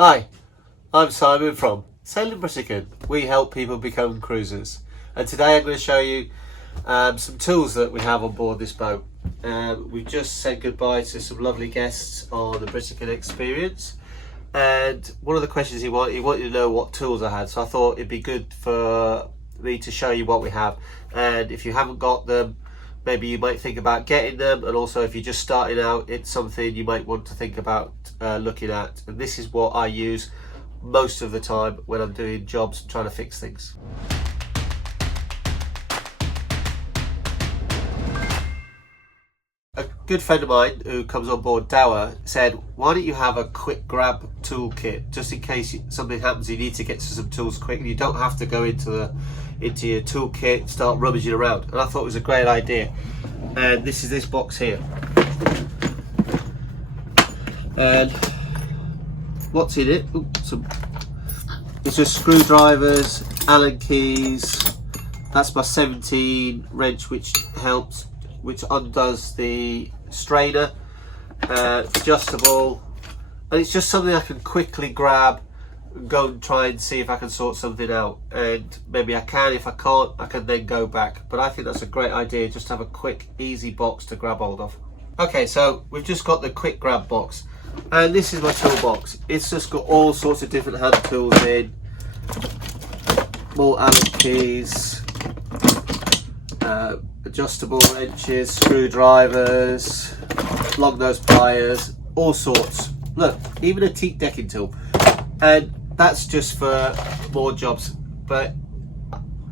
Hi, I'm Simon from Sailboat Britican. We help people become cruisers, and today I'm going to show you some tools that we have on board this boat. We've just said goodbye to some lovely guests on the Britican experience, and one of the questions he wanted to know what tools I had, so I thought it'd be good for me to show you what we have. And if you haven't got them, maybe you might think about getting them, and also if you're just starting out, it's something you might want to think about looking at. And this is what I use most of the time when I'm doing jobs and trying to fix things. A good friend of mine who comes on board Dower said, why don't you have a quick grab toolkit, just in case something happens, you need to get to some tools quick and you don't have to go into your toolkit and start rummaging around. And I thought it was a great idea. And this is this box here. And what's in it? It's just screwdrivers, Allen keys. That's my 17 wrench, which undoes the strainer. Adjustable, and it's just something I can quickly grab and go and try and see if I can sort something out. And maybe I can. If I can't, I can then go back. But I think that's a great idea, just to have a quick, easy box to grab hold of. Okay, so we've just got the quick grab box. And this is my toolbox. It's just got all sorts of different hand tools in, more Allen keys, adjustable wrenches, screwdrivers, long nose pliers, all sorts. Look, even a teak decking tool. And that's just for more jobs, but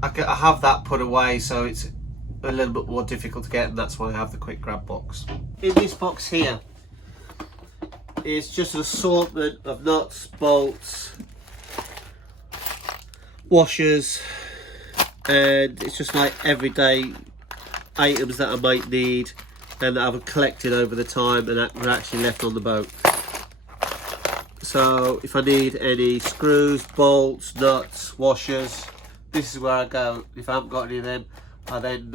I have that put away, so it's a little bit more difficult to get, and that's why I have the quick grab box. In this box here, it's just an assortment of nuts, bolts, washers, and it's just like everyday items that I might need and that I've collected over the time and that were actually left on the boat. So if I need any screws, bolts, nuts, washers, this is where I go. If I haven't got any of them, I then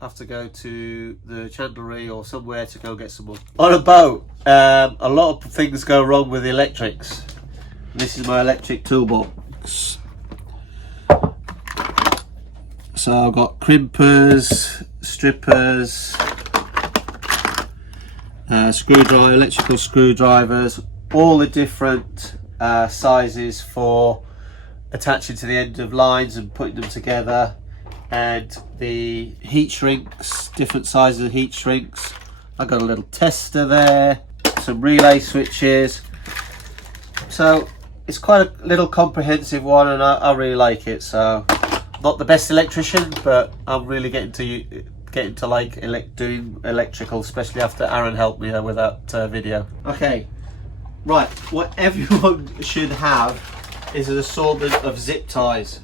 have to go to the chandlery or somewhere to go get some more. On a boat, a lot of things go wrong with the electrics. This is my electric toolbox. So I've got crimpers, strippers, electrical screwdrivers, all the different sizes for attaching to the end of lines and putting them together. And the heat shrinks, different sizes of heat shrinks. I've got a little tester there, some relay switches. So it's quite a little comprehensive one, and I really like it. So not the best electrician, but I'm really getting to like doing electrical, especially after Aaron helped me with that video. Okay, right, what everyone should have is an assortment of zip ties.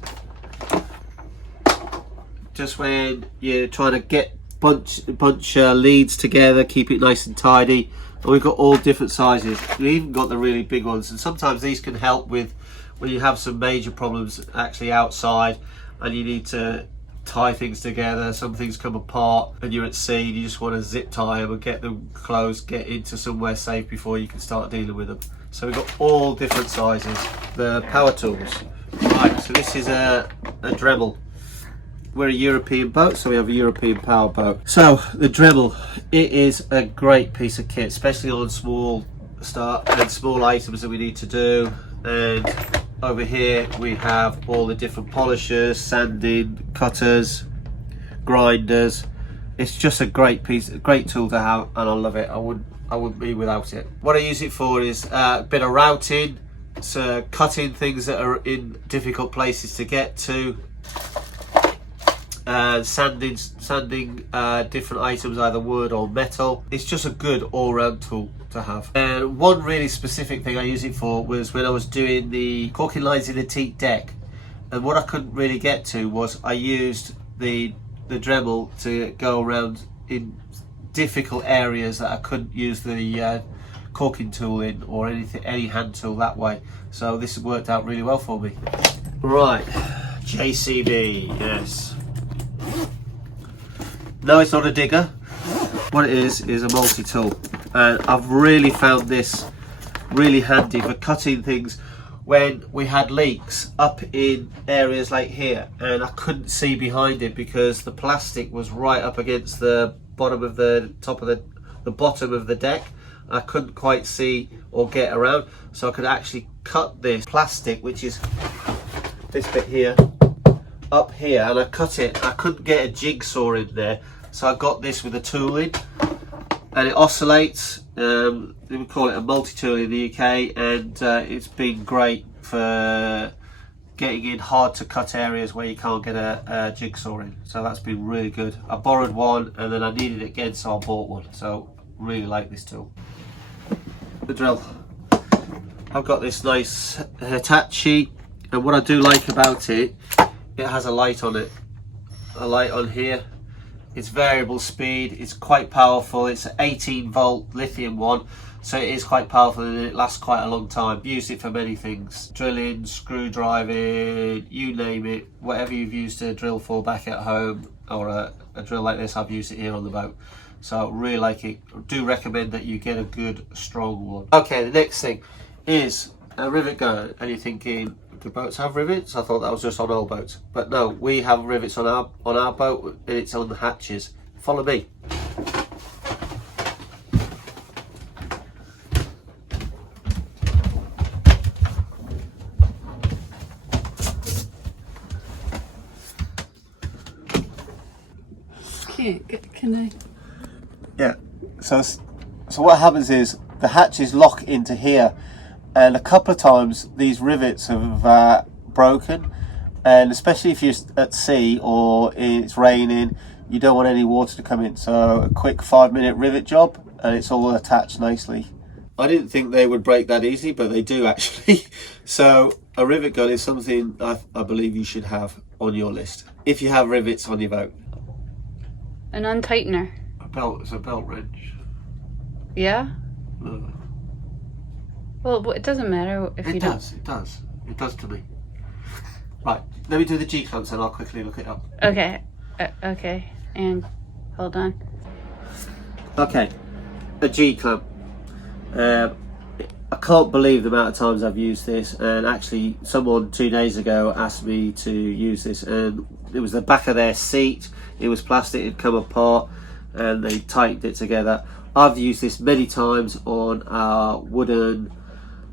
Just when you're trying to get bunch leads together, keep it nice and tidy. And we've got all different sizes. We've even got the really big ones, and sometimes these can help with when you have some major problems actually outside and you need to tie things together. Some things come apart and you're at sea and you just want to zip tie them and get them closed, get into somewhere safe before you can start dealing with them. So we've got all different sizes. The power tools. Right, so this is a Dremel. We're a European boat, so we have a European power boat. So the Dremel, it is a great piece of kit, especially on small items that we need to do. And over here we have all the different polishers, sanding, cutters, grinders. It's just a great tool to have, and I love it. I wouldn't be without it. What I use it for is a bit of routing, so cutting things that are in difficult places to get to. Sanding different items, either wood or metal. It's just a good all-round tool to have. And one really specific thing I use it for was when I was doing the caulking lines in the teak deck, and what I couldn't really get to was I used the Dremel to go around in difficult areas that I couldn't use the caulking tool in, or any hand tool that way. So this has worked out really well for me. Right, JCB, yes. No, it's not a digger. What it is a multi-tool, and I've really found this really handy for cutting things when we had leaks up in areas like here, and I couldn't see behind it because the plastic was right up against the bottom of the bottom of the deck. I couldn't quite see or get around, so I could actually cut this plastic, which is this bit here, up here, and I cut it. I couldn't get a jigsaw in there, so I got this with a tool in, and it oscillates. We call it a multi-tool in the UK, and it's been great for getting in hard to cut areas where you can't get a jigsaw in. So that's been really good. I borrowed one and then I needed it again, so I bought one. So really like this tool. The drill. I've got this nice Hitachi, and what I do like about it, it has a light on it. A light on here. It's variable speed, it's quite powerful. It's an 18 volt lithium one, so it is quite powerful and it lasts quite a long time. Use it for many things, drilling, screw driving, you name it. Whatever you've used a drill for back at home, or a drill like this, I've used it here on the boat. So I really like it. I do recommend that you get a good strong one. Okay, the next thing is a rivet gun, and you're thinking, do boats have rivets? I thought that was just on old boats, but no, we have rivets on our boat, and it's on the hatches. Follow me. Can I? Yeah. So what happens is the hatches lock into here. And a couple of times these rivets have broken, and especially if you're at sea or it's raining, you don't want any water to come in. So a quick 5-minute rivet job and it's all attached nicely. I didn't think they would break that easily, but they do actually. So a rivet gun is something I believe you should have on your list if you have rivets on your boat. An untightener. It's a belt wrench. Yeah? No. Well, it doesn't matter if you don't. It does to me. Right, let me do the G-clamps and I'll quickly look it up. Okay, okay, and hold on. Okay, a G-clamp. I can't believe the amount of times I've used this, and actually someone 2 days ago asked me to use this, and it was the back of their seat. It was plastic, it'd come apart and they tightened it together. I've used this many times on our wooden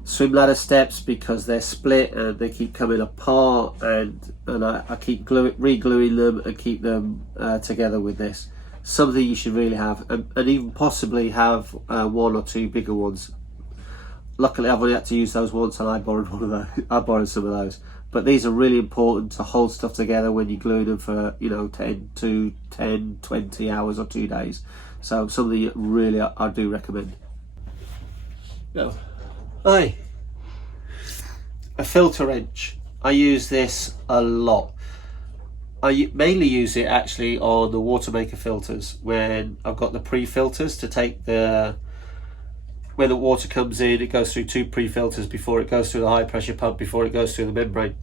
swim ladder steps because they're split and they keep coming apart, and I keep re-gluing them and keep them together with this. Something you should really have, and even possibly have 1 or 2 bigger ones. Luckily I've only had to use those once, and I borrowed one of those. I borrowed some of those. But these are really important to hold stuff together when you're gluing them for 10, 20 hours or 2 days. So something really I do recommend. Go. Hi. A filter wrench. I use this a lot. I mainly use it actually on the water maker filters when I've got the pre-filters to take when the water comes in, it goes through 2 pre-filters before it goes through the high pressure pump, before it goes through the membrane.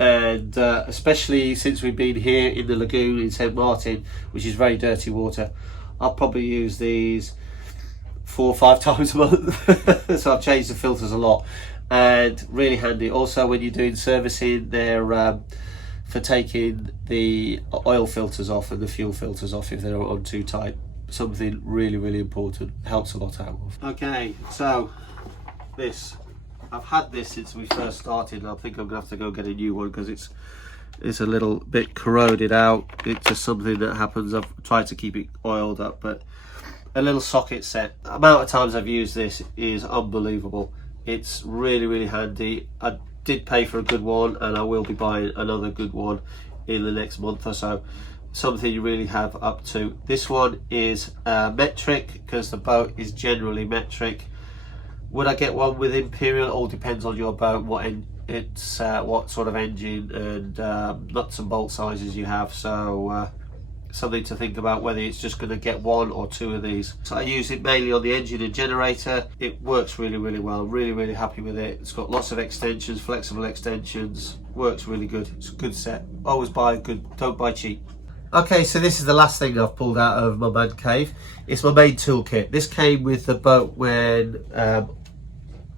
And especially since we've been here in the lagoon in St Martin, which is very dirty water, I'll probably use these 4 or 5 times a month. So I've changed the filters a lot, and really handy. Also when you're doing servicing, they're for taking the oil filters off and the fuel filters off if they're on too tight. Something really important, helps a lot out. Okay, so this, I've had this since we first started, and I think I'm gonna have to go get a new one because it's a little bit corroded out. It's just something that happens. I've tried to keep it oiled up, but a little socket set. The amount of times I've used this is unbelievable. It's really handy. I did pay for a good one, and I will be buying another good one in the next month or so. Something you really have up to. This one is metric because the boat is generally metric. Would I get one with imperial? All depends on your boat, what sort of engine and nuts and bolt sizes you have. So something to think about whether it's just going to get 1 or 2 of these. So I use it mainly on the engine and generator. It works really well. I'm really happy with it. It's got lots of extensions, flexible extensions. Works really good. It's a good set. Always buy good. Don't buy cheap. Okay, so this is the last thing I've pulled out of my man cave. It's my main toolkit. This came with the boat when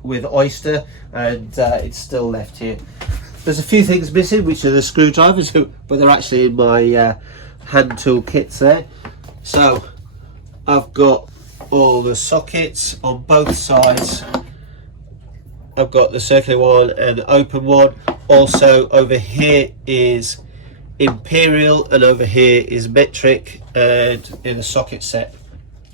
with oyster, and it's still left here. There's a few things missing, which are the screwdrivers, but they're actually in my hand tool kits there. So I've got all the sockets on both sides. I've got the circular one and the open one. Also over here is imperial, and over here is metric, and in a socket set.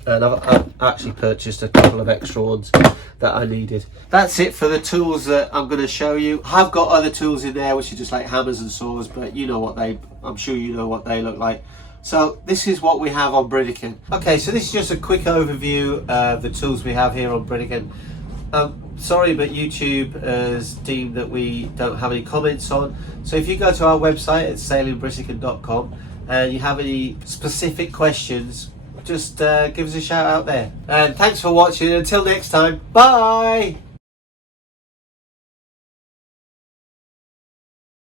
And I've actually purchased a couple of extra ones that I needed. That's it for the tools that I'm going to show you. I've got other tools in there which are just like hammers and saws, but you know what I'm sure you know what they look like. So this is what we have on Britican. Okay, so this is just a quick overview of the tools we have here on Britican. Sorry, but YouTube has deemed that we don't have any comments on. So if you go to our website at sailingbritican.com and you have any specific questions, just give us a shout out there. And thanks for watching. Until next time, bye.